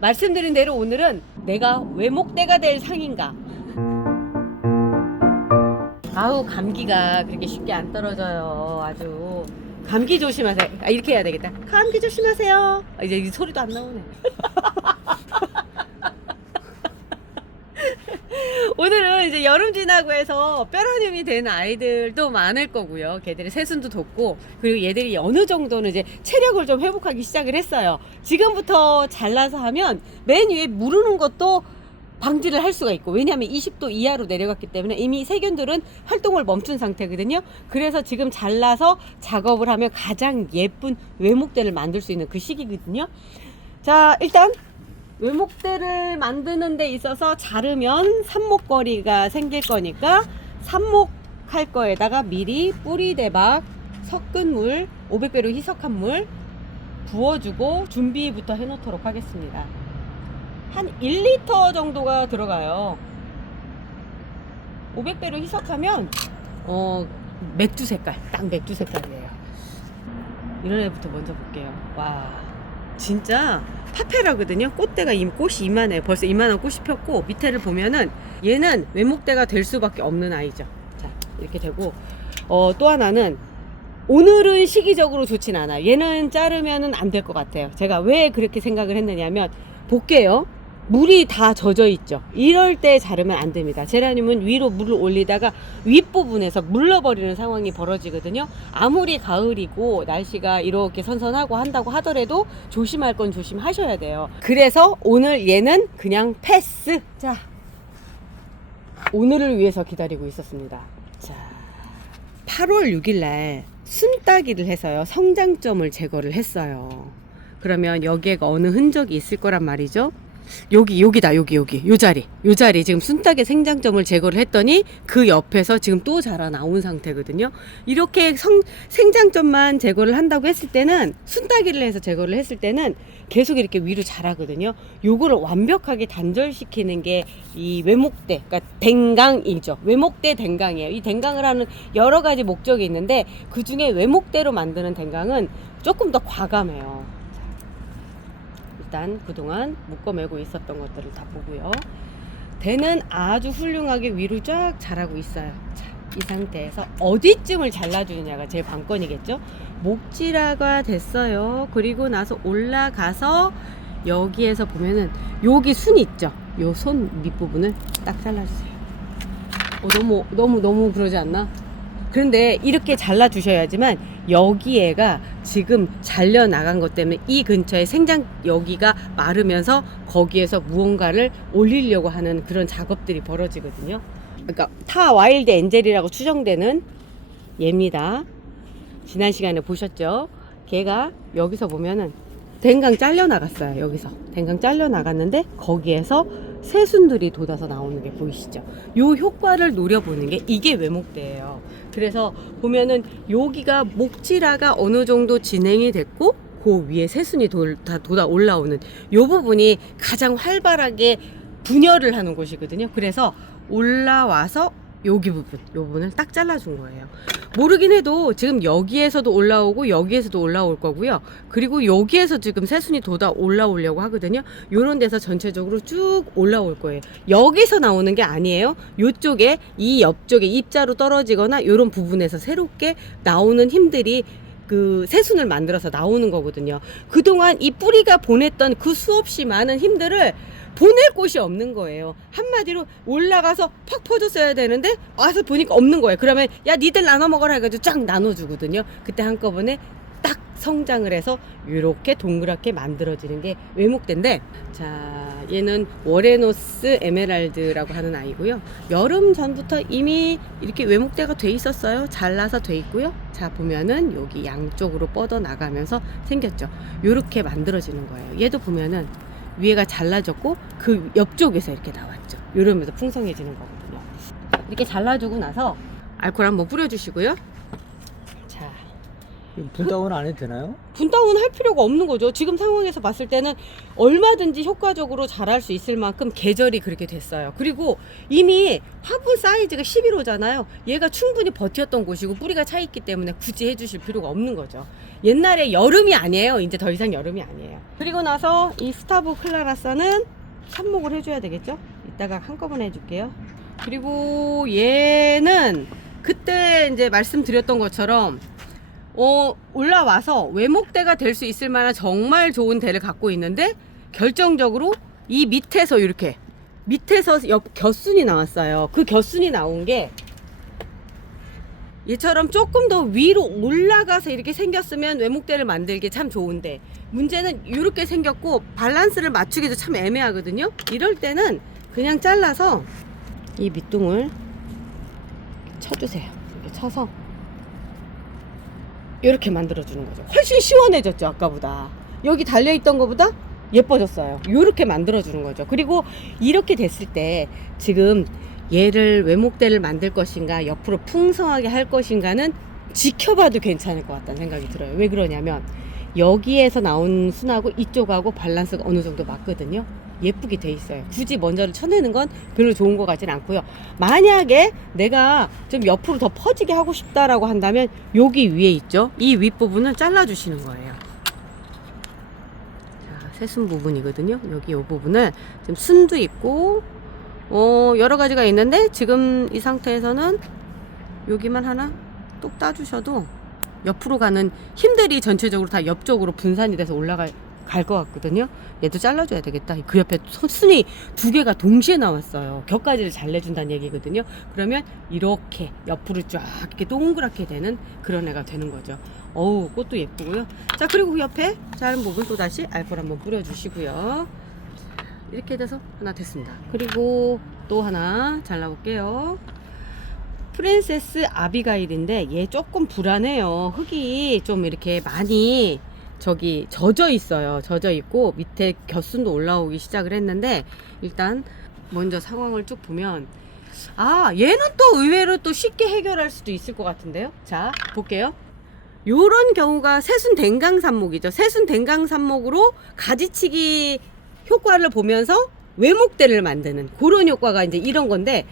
말씀드린 대로 오늘은 내가 외목대가 될 상인가. 아우, 감기가 그렇게 쉽게 안 떨어져요. 아주 감기 조심하세요. 아, 이렇게 해야 되겠다. 감기 조심하세요. 아, 이제 이 소리도 안 나오네. 오늘은 이제 여름 지나고 해서 뼈라늄이 된 아이들도 많을 거고요. 걔들의 새순도 돋고, 그리고 얘들이 어느 정도는 이제 체력을 좀 회복하기 시작을 했어요. 지금부터 잘라서 하면 맨 위에 무르는 것도 방지를 할 수가 있고, 왜냐하면 20도 이하로 내려갔기 때문에 이미 세균들은 활동을 멈춘 상태거든요. 그래서 지금 잘라서 작업을 하면 가장 예쁜 외목대를 만들 수 있는 그 시기거든요. 자, 일단 외목대를 만드는 데 있어서 자르면 삽목거리가 생길 거니까 삽목할 거에다가 미리 뿌리대박 섞은 물, 500배로 희석한 물 부어주고 준비부터 해놓도록 하겠습니다. 한 1리터 정도가 들어가요. 500배로 희석하면 맥주 색깔, 딱 맥주 색깔이에요. 이런 애부터 먼저 볼게요. 와, 진짜 파페라거든요. 꽃대가 꽃이 이만해요. 벌써 이만한 꽃이 폈고, 밑에를 보면은 얘는 외목대가 될 수밖에 없는 아이죠. 자, 이렇게 되고, 또 하나는 오늘은 시기적으로 좋진 않아요. 얘는 자르면은 안 될 것 같아요. 제가 왜 그렇게 생각을 했느냐면, 볼게요. 물이 다 젖어 있죠. 이럴 때 자르면 안 됩니다. 제라늄은 위로 물을 올리다가 윗부분에서 물러버리는 상황이 벌어지거든요. 아무리 가을이고 날씨가 이렇게 선선하고 한다고 하더라도 조심할 건 조심하셔야 돼요. 그래서 오늘 얘는 그냥 패스. 자, 오늘을 위해서 기다리고 있었습니다. 자, 8월 6일 날 순따기를 해서요, 성장점을 제거를 했어요. 그러면 여기에가 어느 흔적이 있을 거란 말이죠. 여기다, 요 자리 지금 순딱의 생장점을 제거를 했더니 그 옆에서 지금 또 자라 나온 상태거든요. 이렇게 생장점만 제거를 한다고 했을 때는, 순따기를 해서 제거를 했을 때는 계속 이렇게 위로 자라거든요. 요거를 완벽하게 단절시키는 게 이 외목대, 그러니까 댕강이죠. 외목대 댕강이에요. 이 댕강을 하는 여러 가지 목적이 있는데, 그 중에 외목대로 만드는 댕강은 조금 더 과감해요. 일단 그동안 묶어매고 있었던 것들을 다 보고요. 대는 아주 훌륭하게 위로 쫙 자라고 있어요. 자, 이 상태에서 어디쯤을 잘라주느냐가 제일 관건이겠죠. 목질화가 됐어요. 그리고 나서 올라가서 여기에서 보면은 여기 순 있죠. 요 손 밑부분을 딱 잘라주세요. 너무 그러지 않나? 그런데 이렇게 잘라주셔야지만 여기에가 지금 잘려 나간 것 때문에 이 근처에 여기가 마르면서 거기에서 무언가를 올리려고 하는 그런 작업들이 벌어지거든요. 그러니까 타 와일드 엔젤이라고 추정되는 얘입니다. 지난 시간에 보셨죠? 걔가 여기서 보면은 댕강 잘려 나갔어요. 여기서 댕강 잘려 나갔는데 거기에서 새순들이 돋아서 나오는 게 보이시죠? 요 효과를 노려보는 게 이게 외목대예요. 그래서 보면은 여기가 목질화가 어느 정도 진행이 됐고, 그 위에 새순이 다 돋아 올라오는 요 부분이 가장 활발하게 분열을 하는 곳이거든요. 그래서 올라와서 요 부분을 딱 잘라준 거예요. 모르긴 해도 지금 여기에서도 올라오고 여기에서도 올라올 거고요. 그리고 여기에서 지금 새순이 돋아 올라오려고 하거든요. 요런 데서 전체적으로 쭉 올라올 거예요. 여기서 나오는 게 아니에요. 요쪽에, 이 옆쪽에 입자로 떨어지거나 요런 부분에서 새롭게 나오는 힘들이 그 새순을 만들어서 나오는 거거든요. 그동안 이 뿌리가 보냈던 그 수없이 많은 힘들을 보낼 곳이 없는 거예요. 한마디로 올라가서 팍 퍼줬어야 되는데 와서 보니까 없는 거예요. 그러면 야, 니들 나눠 먹어라 해가지고 쫙 나눠주거든요. 그때 한꺼번에 딱 성장을 해서 이렇게 동그랗게 만들어지는 게 외목대인데, 자, 얘는 워레노스 에메랄드라고 하는 아이고요. 여름 전부터 이미 이렇게 외목대가 돼 있었어요. 잘라서 돼 있고요. 자, 보면은 여기 양쪽으로 뻗어 나가면서 생겼죠. 이렇게 만들어지는 거예요. 얘도 보면은 위에가 잘라졌고 그 옆쪽에서 이렇게 나왔죠. 이러면서 풍성해지는 거거든요. 이렇게 잘라주고 나서 알코올 한번 뿌려주시고요. 자, 분다운 안 해도 되나요? 분다운 할 필요가 없는 거죠. 지금 상황에서 봤을 때는 얼마든지 효과적으로 자랄 수 있을 만큼 계절이 그렇게 됐어요. 그리고 이미 화분 사이즈가 11호잖아요. 얘가 충분히 버텼던 곳이고 뿌리가 차 있기 때문에 굳이 해주실 필요가 없는 거죠. 옛날에 여름이 아니에요. 이제 더 이상 여름이 아니에요. 그리고 나서 이 스타브 클라라사는 삽목을 해줘야 되겠죠. 이따가 한꺼번에 해줄게요. 그리고 얘는 그때 이제 말씀드렸던 것처럼 올라와서 외목대가 될 수 있을 만한 정말 좋은 대를 갖고 있는데 결정적으로 이 밑에서 이렇게 밑에서 곁순이 나왔어요. 그 곁순이 나온 게 얘처럼 조금 더 위로 올라가서 이렇게 생겼으면 외목대를 만들기 참 좋은데 문제는 이렇게 생겼고 밸런스를 맞추기도 참 애매하거든요. 이럴 때는 그냥 잘라서 이 밑둥을 쳐주세요. 이렇게 쳐서 이렇게 만들어주는 거죠. 훨씬 시원해졌죠. 아까보다. 여기 달려있던 것보다 예뻐졌어요. 이렇게 만들어주는 거죠. 그리고 이렇게 됐을 때 지금 얘를 외목대를 만들 것인가 옆으로 풍성하게 할 것인가는 지켜봐도 괜찮을 것 같다는 생각이 들어요. 왜 그러냐면 여기에서 나온 순하고 이쪽하고 밸런스가 어느 정도 맞거든요. 예쁘게 돼 있어요. 굳이 먼저를 쳐내는 건 별로 좋은 것 같진 않고요. 만약에 내가 좀 옆으로 더 퍼지게 하고 싶다라고 한다면 여기 위에 있죠. 이 윗부분은 잘라주시는 거예요. 자, 새순 부분이거든요. 여기 이 부분을 좀 순도 있고 여러 가지가 있는데 지금 이 상태에서는 여기만 하나 똑 따주셔도 옆으로 가는 힘들이 전체적으로 다 옆쪽으로 분산이 돼서 갈 것 같거든요. 얘도 잘라줘야 되겠다. 그 옆에 순이 두 개가 동시에 나왔어요. 곁가지를 잘 내준다는 얘기거든요. 그러면 이렇게 옆으로 쫙 이렇게 동그랗게 되는 그런 애가 되는 거죠. 어우, 꽃도 예쁘고요. 자, 그리고 그 옆에 자른 부분 또 다시 알코올 한번 뿌려주시고요. 이렇게 돼서 하나 됐습니다. 그리고 또 하나 잘라볼게요. 프린세스 아비가일인데 얘 조금 불안해요. 흙이 좀 이렇게 많이 저기 젖어 있어요. 젖어 있고 밑에 곁순도 올라오기 시작을 했는데 일단 먼저 상황을 쭉 보면 얘는 또 의외로 또 쉽게 해결할 수도 있을 것 같은데요. 자, 볼게요. 요런 경우가 새순 댕강삽목이죠. 새순 댕강삽목으로 가지치기 효과를 보면서 외목대를 만드는 그런 효과가 이제 이런 건데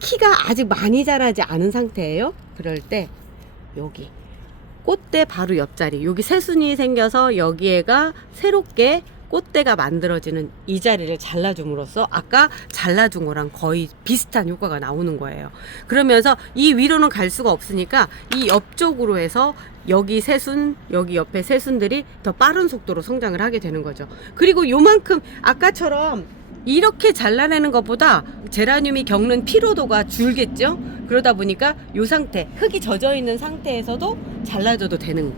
키가 아직 많이 자라지 않은 상태예요. 그럴 때 여기 꽃대 바로 옆자리 여기 새순이 생겨서 여기에가 새롭게 꽃대가 만들어지는 이 자리를 잘라줌으로써 아까 잘라준 거랑 거의 비슷한 효과가 나오는 거예요. 그러면서 이 위로는 갈 수가 없으니까 이 옆쪽으로 해서 여기 새순 여기 옆에 새순들이 더 빠른 속도로 성장을 하게 되는 거죠. 그리고 요만큼 아까처럼 이렇게 잘라내는 것보다 제라늄이 겪는 피로도가 줄겠죠. 그러다 보니까 요 상태 흙이 젖어 있는 상태에서도 잘라줘도 되는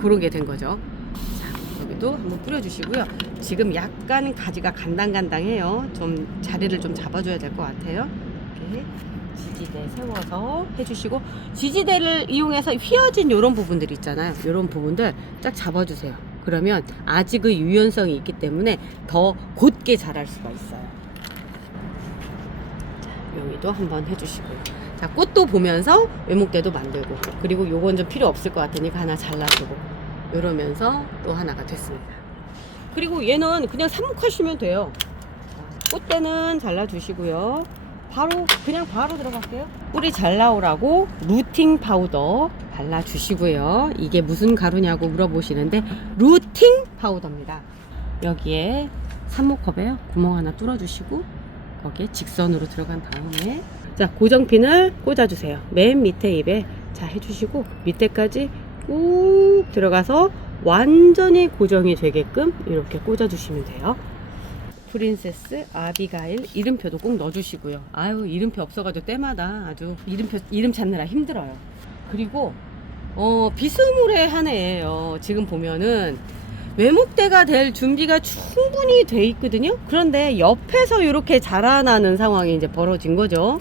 그런 게 된 거죠. 자, 여기도 한번 뿌려주시고요. 지금 약간 가지가 간당간당해요. 좀 자리를 좀 잡아줘야 될 것 같아요. 이렇게 지지대 세워서 해주시고 지지대를 이용해서 휘어진 이런 부분들 있잖아요. 이런 부분들 딱 잡아주세요. 그러면 아직의 유연성이 있기 때문에 더 곧게 자랄 수가 있어요. 자, 여기도 한번 해주시고요. 자, 꽃도 보면서 외목대도 만들고 그리고 요건 좀 필요 없을 것 같으니까 하나 잘라주고 이러면서 또 하나가 됐습니다. 그리고 얘는 그냥 삽목하시면 돼요. 자, 꽃대는 잘라주시고요. 그냥 바로 들어갈게요. 뿌리 잘 나오라고 루팅 파우더 발라주시고요. 이게 무슨 가루냐고 물어보시는데 루팅 파우더입니다. 여기에 삽목컵에 구멍 하나 뚫어주시고 거기에 직선으로 들어간 다음에 자, 고정핀을 꽂아주세요. 맨 밑에 입에 자 해주시고 밑에까지 꾹 들어가서 완전히 고정이 되게끔 이렇게 꽂아주시면 돼요. 프린세스 아비가일 이름표도 꼭 넣어주시고요. 아유, 이름표 없어가지고 때마다 아주 이름 찾느라 힘들어요. 그리고 비스무리한 애예요. 지금 보면은 외목대가 될 준비가 충분히 돼 있거든요. 그런데 옆에서 이렇게 자라나는 상황이 이제 벌어진 거죠.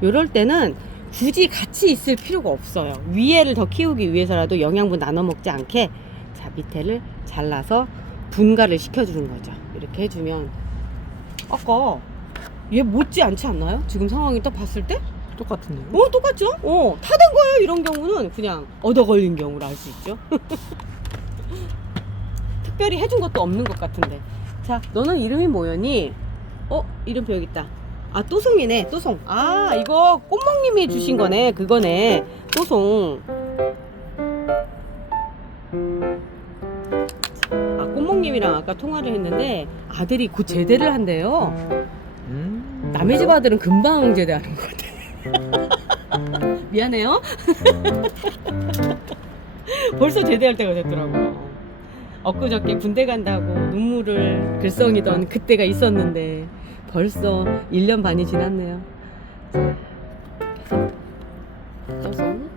이럴 때는 굳이 같이 있을 필요가 없어요. 위에를 더 키우기 위해서라도 영양분 나눠 먹지 않게 자, 밑에를 잘라서 분갈을 시켜주는 거죠. 이렇게 해주면 아까 얘 못지 않지 않나요? 지금 상황이 딱 봤을 때 똑같은데. 똑같죠? 타된 거예요. 이런 경우는 그냥 얻어 걸린 경우를 알 수 있죠. 특별히 해준 것도 없는 것 같은데. 자, 너는 이름이 뭐였니? 이름표 여기 있다. 아, 또송이네. 또송. 아, 이거 꽃몽님이 주신 거네. 그거네. 또송. 아, 꽃몽님이랑 아까 통화를 했는데 아들이 곧 제대를 한대요. 남의 집 아들은 금방 제대하는 것 같아. 미안해요. 벌써 제대할 때가 됐더라고요. 엊그저께 군대 간다고 눈물을 글썽이던 그때가 있었는데 벌써 1년 반이 지났네요. 또송.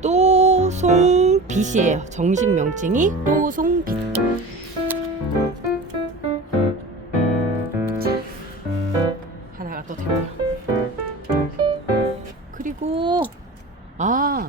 또송빛이에요. 정식 명칭이 또송빛. 하나가 또 됐고요. 그리고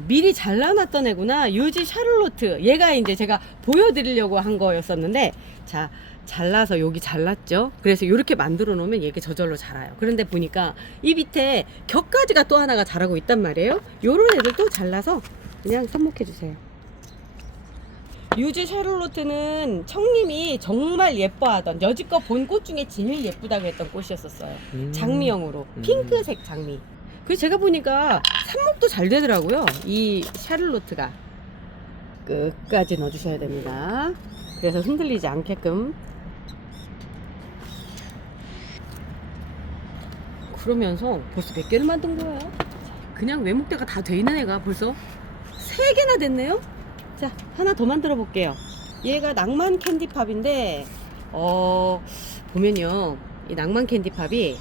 미리 잘라놨던 애구나. 유지 샤를로트. 얘가 이제 제가 보여드리려고 한 거였었는데, 자, 잘라서 여기 잘랐죠. 그래서 이렇게 만들어 놓으면 얘게 저절로 자라요. 그런데 보니까 이 밑에 격가지가 또 하나가 자라고 있단 말이에요. 요런 애들 또 잘라서 그냥 삽목해 주세요. 유지 샤를로트는 청님이 정말 예뻐하던, 여지껏 본 꽃 중에 제일 예쁘다고 했던 꽃이었었어요. 장미형으로 핑크색 장미. 그래서 제가 보니까 삽목도 잘 되더라고요. 이 샤를로트가. 끝까지 넣어주셔야 됩니다. 그래서 흔들리지 않게끔. 그러면서 벌써 몇 개를 만든 거예요? 그냥 외목대가 다 돼 있는 애가 벌써 3개나 됐네요? 자, 하나 더 만들어 볼게요. 얘가 낭만 캔디팝인데, 보면요. 이 낭만 캔디팝이,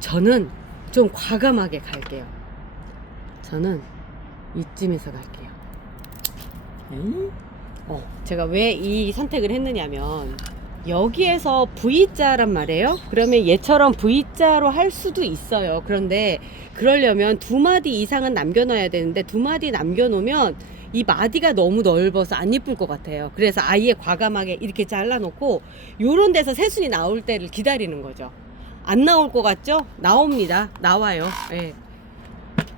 저는 좀 과감하게 갈게요. 저는 이쯤에서 갈게요. 제가 왜 이 선택을 했느냐면, 여기에서 V자란 말이에요. 그러면 얘처럼 V자로 할 수도 있어요. 그런데 그러려면 2마디 이상은 남겨놔야 되는데 2마디 남겨놓으면 이 마디가 너무 넓어서 안 이쁠 것 같아요. 그래서 아예 과감하게 이렇게 잘라놓고 요런 데서 새순이 나올 때를 기다리는 거죠. 안 나올 것 같죠? 나옵니다. 나와요. 예.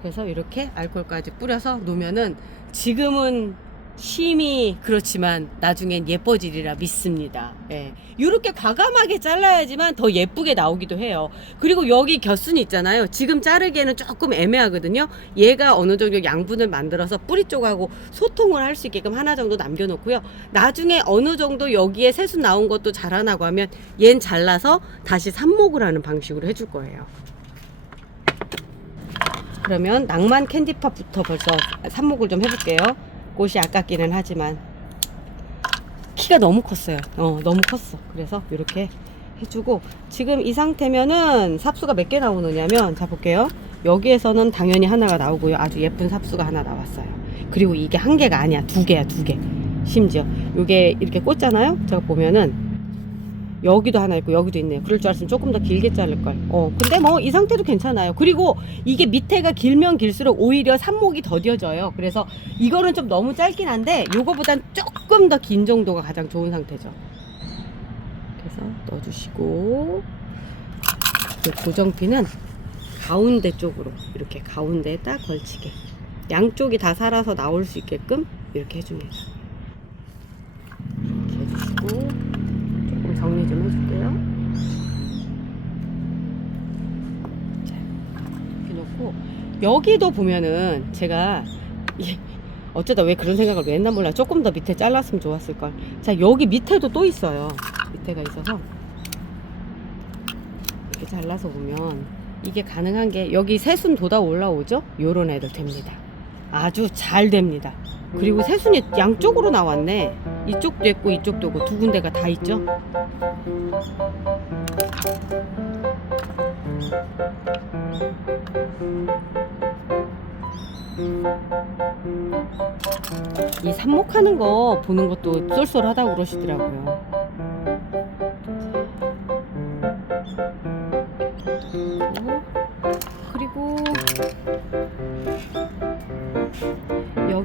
그래서 이렇게 알코올까지 뿌려서 놓으면은 지금은 심이 그렇지만 나중엔 예뻐지리라 믿습니다. 예. 이렇게 과감하게 잘라야지만 더 예쁘게 나오기도 해요. 그리고 여기 겨순이 있잖아요. 지금 자르기에는 조금 애매하거든요. 얘가 어느 정도 양분을 만들어서 뿌리 쪽하고 소통을 할 수 있게끔 하나 정도 남겨놓고요. 나중에 어느 정도 여기에 새순 나온 것도 자라나고 하면 얜 잘라서 다시 삽목을 하는 방식으로 해줄 거예요. 그러면 낭만 캔디팝부터 벌써 삽목을 좀 해볼게요. 꽃이 아깝기는 하지만 키가 너무 컸어요. 너무 컸어. 그래서 이렇게 해주고, 지금 이 상태면은 삽수가 몇 개 나오느냐면, 자 볼게요. 여기에서는 당연히 하나가 나오고요. 아주 예쁜 삽수가 하나 나왔어요. 그리고 이게 한 개가 아니야. 2개야, 2개. 심지어 요게 이렇게 꽂잖아요. 제가 보면은 여기도 하나 있고 여기도 있네요. 그럴 줄 알았으면 조금 더 길게 자를걸. 근데 뭐 이 상태도 괜찮아요. 그리고 이게 밑에가 길면 길수록 오히려 삽목이 더뎌져요. 그래서 이거는 좀 너무 짧긴 한데 요거보단 조금 더 긴 정도가 가장 좋은 상태죠. 그래서 넣어주시고, 고정핀은 가운데 쪽으로 이렇게 가운데에 딱 걸치게, 양쪽이 다 살아서 나올 수 있게끔 이렇게 해줍니다. 이렇게 해주시고, 정리 좀 해줄게요. 자, 이렇게 놓고, 여기도 보면은 제가 어쩌다 왜 그런 생각을 왜 했나 몰라. 조금 더 밑에 잘랐으면 좋았을걸. 자, 여기 밑에도 또 있어요. 밑에가 있어서 이렇게 잘라서 보면 이게 가능한 게, 여기 새순 돋아 올라오죠? 요런 애들 됩니다. 아주 잘 됩니다. 그리고 새순이 양쪽으로 나왔네. 이쪽도 있고 이쪽도 있고 두 군데가 다 있죠. 이 삽목하는 거 보는 것도 쏠쏠하다고 그러시더라고요. 그리고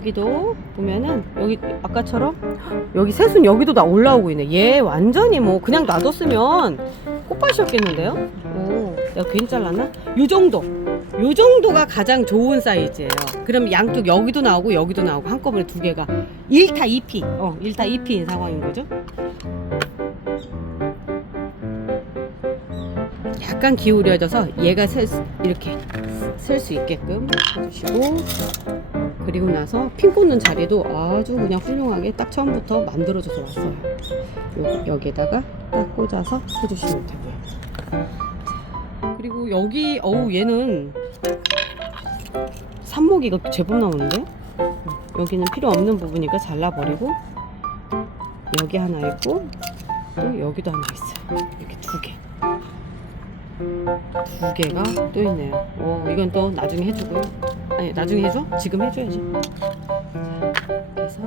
여기도 보면은 여기 아까처럼 여기 새순 여기도 다 올라오고 있네. 얘 완전히 뭐 그냥 놔뒀으면 꽃밭이었겠는데요? 오, 내가 괜히 잘랐나? 요 정도가 가장 좋은 사이즈예요. 그럼 양쪽 여기도 나오고 여기도 나오고 한꺼번에 두 개가 1타 2피 1타 2피인 상황인 거죠. 약간 기울여져서 얘가 이렇게 쓸 수 있게끔 해주시고, 그리고 나서 핀 꽂는 자리도 아주 그냥 훌륭하게 딱 처음부터 만들어줘서 왔어요. 여기에다가 딱 꽂아서 해주시면 되고요. 그리고 여기 얘는 삽목이가 제법 나오는데, 여기는 필요 없는 부분이니까 잘라버리고, 여기 하나 있고 또 여기도 하나 있어요. 이렇게 두 개가 또 있네요. 이건 또 나중에 해주고요. 아니, 나중에 해줘? 지금 해줘야지. 그래서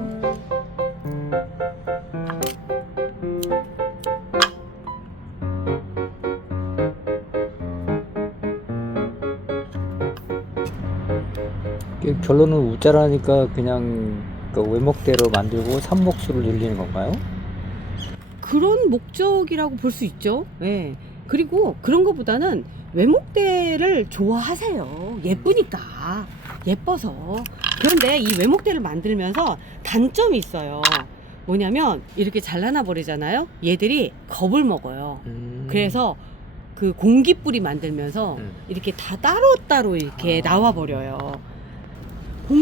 결론은 우짜라니까 그냥 그 외목대로 만들고 삽목수를 늘리는 건가요? 그런 목적이라고 볼 수 있죠. 네. 그리고 그런 것보다는 외목대를 좋아하세요. 예쁘니까. 예뻐서. 그런데 이 외목대를 만들면서 단점이 있어요. 뭐냐면 이렇게 잘라놔 버리잖아요. 얘들이 겁을 먹어요. 그래서 그 공기뿌리 만들면서 이렇게 다 따로따로 이렇게 나와 버려요.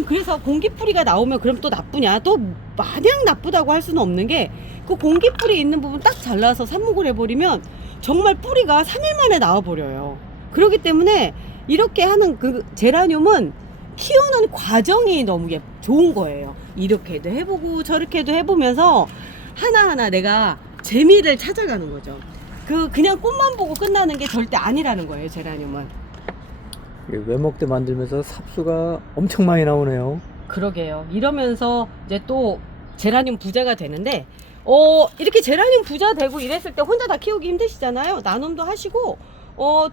그래서 공기뿌리가 나오면 그럼 또 나쁘냐? 또 마냥 나쁘다고 할 수는 없는 게, 그 공기뿌리 있는 부분 딱 잘라서 삽목을 해버리면 정말 뿌리가 3일 만에 나와버려요. 그렇기 때문에 이렇게 하는 그 제라늄은 키우는 과정이 너무 좋은 거예요. 이렇게도 해보고 저렇게도 해보면서 하나하나 내가 재미를 찾아가는 거죠. 그냥 꽃만 보고 끝나는 게 절대 아니라는 거예요, 제라늄은. 외목대 만들면서 삽수가 엄청 많이 나오네요. 그러게요. 이러면서 이제 또 제라늄 부자가 되는데, 이렇게 제라늄 부자 되고 이랬을 때 혼자 다 키우기 힘드시잖아요. 나눔도 하시고,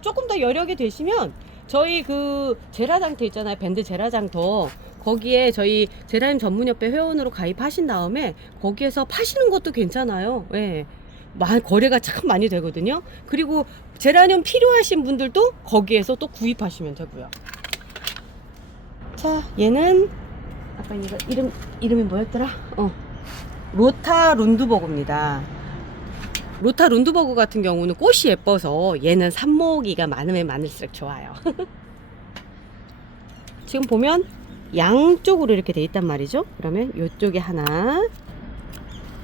조금 더 여력이 되시면 저희 그 제라장터 있잖아요. 밴드 제라장터. 거기에 저희 제라늄 전문협회 회원으로 가입하신 다음에 거기에서 파시는 것도 괜찮아요. 예. 거래가 참 많이 되거든요. 그리고 제라늄 필요하신 분들도 거기에서 또 구입하시면 되고요. 자, 얘는 아까 이거 이름이 뭐였더라? 로타 룬드버그입니다. 로타 룬드버그 같은 경우는 꽃이 예뻐서 얘는 삽목이가 많으면 많을수록 좋아요. 지금 보면 양쪽으로 이렇게 돼 있단 말이죠. 그러면 이쪽에 하나,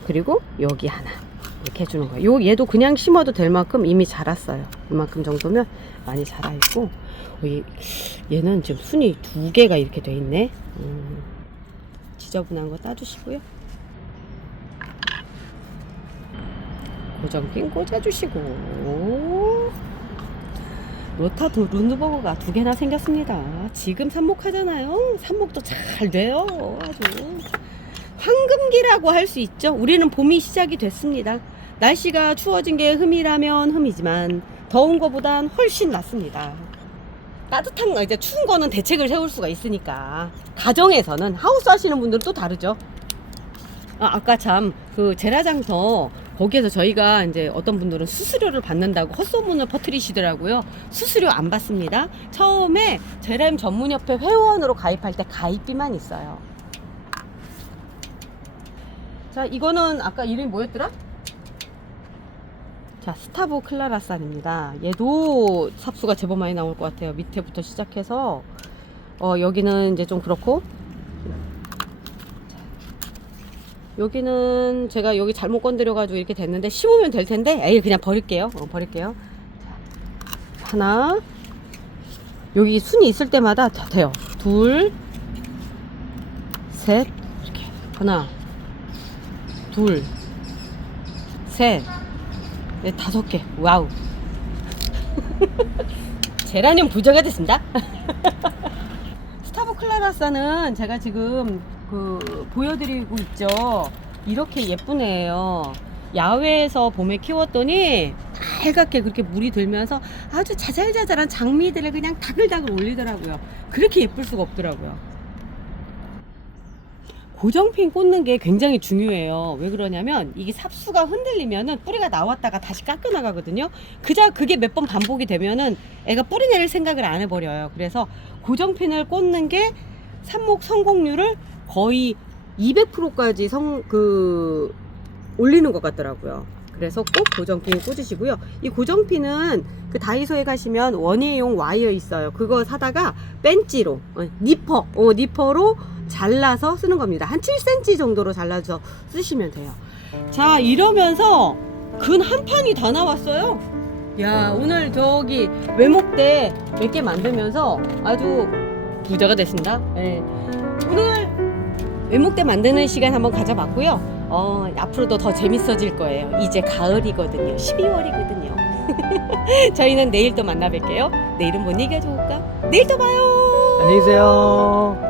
그리고 여기 하나 이렇게 해주는 거예요. 얘도 그냥 심어도 될 만큼 이미 자랐어요. 이만큼 정도면 많이 자라있고, 얘는 지금 순이 2개가 이렇게 돼 있네. 지저분한 거 따주시고요. 고정핀 꽂아주시고, 로타 룬드버그가 2개나 생겼습니다. 지금 삽목하잖아요. 삽목도 잘 돼요. 아주 황금기라고 할 수 있죠. 우리는 봄이 시작이 됐습니다. 날씨가 추워진 게 흠이라면 흠이지만 더운 거보단 훨씬 낫습니다. 따뜻한 거, 이제 추운 거는 대책을 세울 수가 있으니까. 가정에서는, 하우스 하시는 분들은 또 다르죠. 아까 참 그 제라장터 거기에서 저희가 이제 어떤 분들은 수수료를 받는다고 헛소문을 퍼뜨리시더라고요. 수수료 안 받습니다. 처음에 제라늄 전문협회 회원으로 가입할 때 가입비만 있어요. 자, 이거는 아까 이름이 뭐였더라? 자, 스타보 클라라산입니다. 얘도 삽수가 제법 많이 나올 것 같아요. 밑에부터 시작해서 여기는 이제 좀 그렇고, 여기는 제가 여기 잘못 건드려가지고 이렇게 됐는데, 심으면 될 텐데, 에이, 그냥 버릴게요. 버릴게요. 자, 하나, 여기 순이 있을 때마다 다 돼요. 둘, 셋, 이렇게. 하나, 둘, 셋, 넷, 5개. 와우. 제라늄 부자가 됐습니다. 스타보 클라라사는 제가 지금 보여드리고 있죠. 이렇게 예쁜 애예요. 야외에서 봄에 키웠더니 빨갛게 그렇게 물이 들면서 아주 자잘자잘한 장미들을 그냥 다글다글 올리더라고요. 그렇게 예쁠 수가 없더라고요. 고정핀 꽂는 게 굉장히 중요해요. 왜 그러냐면 이게 삽수가 흔들리면은 뿌리가 나왔다가 다시 깎여 나가거든요. 그게 몇 번 반복이 되면은 애가 뿌리 내릴 생각을 안 해버려요. 그래서 고정핀을 꽂는 게 삽목 성공률을 거의 200%까지 올리는 것 같더라고요. 그래서 꼭 고정핀 꽂으시고요. 이 고정핀은 그 다이소에 가시면 원예용 와이어 있어요. 그거 사다가 벤치로 니퍼로 잘라서 쓰는 겁니다. 한 7cm 정도로 잘라서 쓰시면 돼요. 자, 이러면서 근 한 판이 다 나왔어요. 야, 오늘 저기 외목대 몇 개 만들면서 아주 부자가 됐습니다. 네. 오늘 외목대 만드는 시간 한번 가져봤고요. 앞으로도 더 재밌어질 거예요. 이제 가을이거든요. 12월이거든요. 저희는 내일 또 만나 뵐게요. 내일은 뭔 얘기가 좋을까? 내일 또 봐요. 안녕히 계세요.